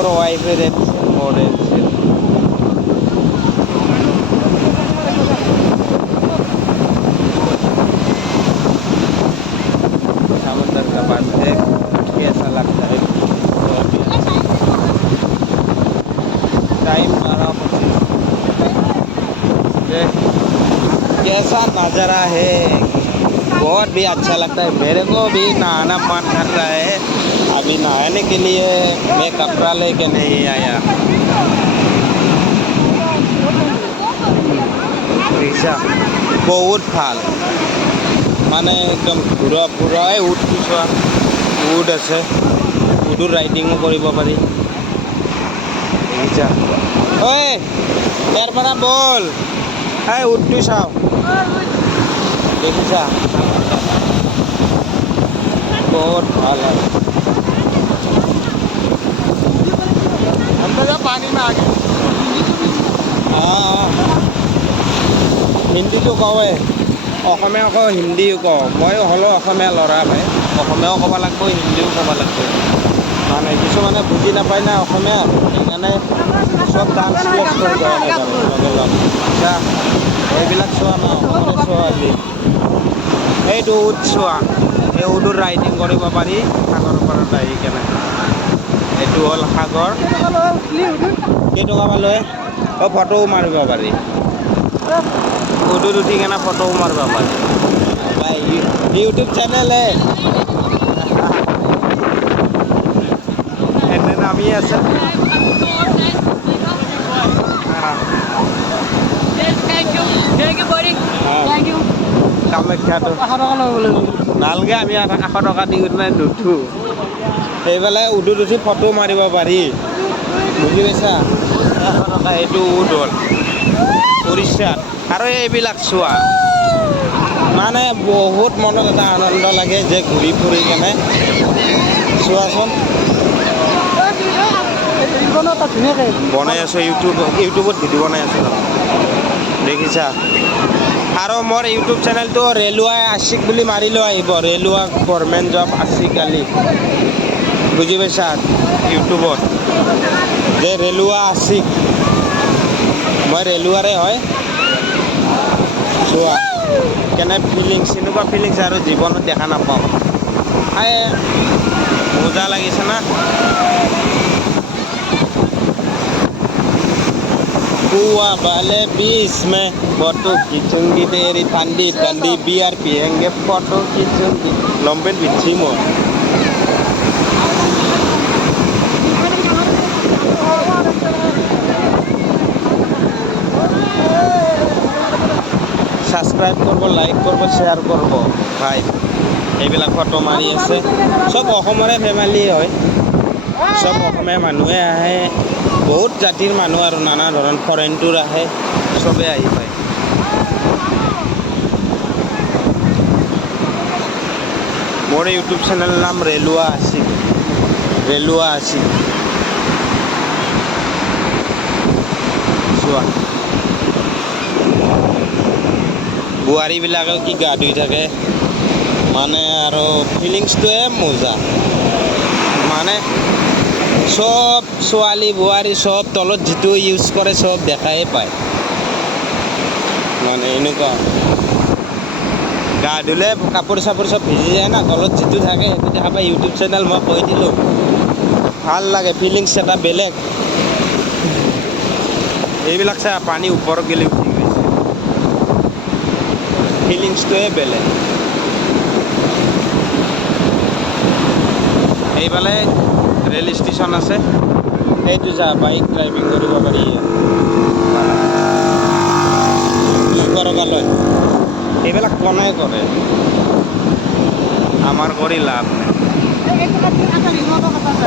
মোর ওয়াইফের এনসেল মোর এনসেল समंदर का पास है कैसा लगता है टाइम 12:25 कैसा नज़ारा है बहुत भी अच्छा लगता है मेरे को भी नहाना मन कर रहा है अभी नहाने के लिए मैं कपड़ा लेके नहीं आया रिक्शा बहुत ভাল মানে একদম ঘূৰা ফুৰাই উঠটো চোৱা উড আছে উডৰ ৰাইডিঙো কৰিব পাৰি দেখিছা ঐ ইয়াৰ পৰা বল এই উডটো চাওঁ দেখিছা বহুত ভাল হয় पानी में आ गए হিন্দীটো কওঁৱে অসমীয়া আকৌ হিন্দীও কওঁ মই হ'লেও অসমীয়া ল'ৰা ভাই অসমীয়াও ক'ব লাগিব হিন্দীও ক'ব লাগিব মানে কিছুমানে বুজি নাপায় না অসমীয়া সেইকাৰণে চব ডান্স ক্লাছ কৰিব লগে লগ এইবিলাক চোৱা ন অসমীয়া চোৱা আজি এইটো উড চোৱা এই উডৰ ৰাইডিং কৰিব পাৰি সাগৰৰ পৰা আহি কেনে এইটো হ'ল সাগৰ কেইটকা লয় ফটোও মাৰিব পাৰি উডত উঠি কেনে ফটোও মাৰিব পাৰি ভাই ইউটিউব চেনেল এনে নামি আছে কামাখ্যাটো নালগে আমি 100 টকা দি নাই নুঠো সেইফালে উডত উঠি ফটো মাৰিব পাৰি বুজি পাইছা 100 টকা এইটো উড হ'ল উৰিষ্যাত আৰু এইবিলাক চোৱা মানে বহুত মনত এটা আনন্দ লাগে যে ঘূৰি ফুৰি কেনে চোৱাচোন বনাই আছো ইউটিউবত ভিডিঅ' বনাই আছো দেখিছা আৰু মোৰ ইউটিউব চেনেলটো ৰেলুৱা আশিক বুলি মাৰিলেও আহিব ৰেলুৱা গভৰ্ণমেণ্ট জব আশিক আলি বুজি পাইছা ইউটিউবত যে ৰেলুৱা আশিক মই ৰেলুৱাৰে হয় চোৱা কেনে ফিলিংছ এনেকুৱা ফিলিংছ আৰু জীৱনত দেখা নাপাওঁ মজা লাগিছে না कुआ वाले बीच में फोटो खींचूंगी तेरी ठंडी ठंडी बियर पियेंगे फोटो खींचूंगी लंबे बिच्छी मो সাবস্ক্রাইব করব লাইক করব শেয়ার করব ভাই এইবিলাক ফটো মাৰি আছে সব অসমৰে ফেমিলি হয় সব অসমীয়া মানুহে আহে বহুত জাতিৰ মানুহ আৰু নানা ধৰণৰ ফৰেন টুৰ আহে চবে আহি পায় মোৰ ইউটিউব চেনেল নাম ৰেলুৱা আশিক চোৱা বোৱাৰীবিলাকেও কি গা ধুই থাকে মানে আৰু ফিলিংছটোৱে মজা মানে সব ছোৱালী বোৱাৰী সব তলত যিটো ইউজ কৰে সব দেখাই পায় মানে এনেকুৱা গা ধুলে কাপোৰ চাপোৰ সব ভিজি যায় না তলত যিটো থাকে সেইটো দেখা পায় ইউটিউব চেনেল মই কৈ দিলোঁ ভাল লাগে ফিলিংছ এটা বেলেগ এইবিলাক চাই পানী ওপৰত গেলি উঠি গৈছে ফিলিংছটোৱে বেলেগ এইফালে ৰেল ষ্টেচন আছে সেইটো যা বাইক ড্ৰাইভিং কৰিব পাৰি 200 টকা লয় এইবিলাক কোনে কৰে আমাৰ কৰি লাভ নাই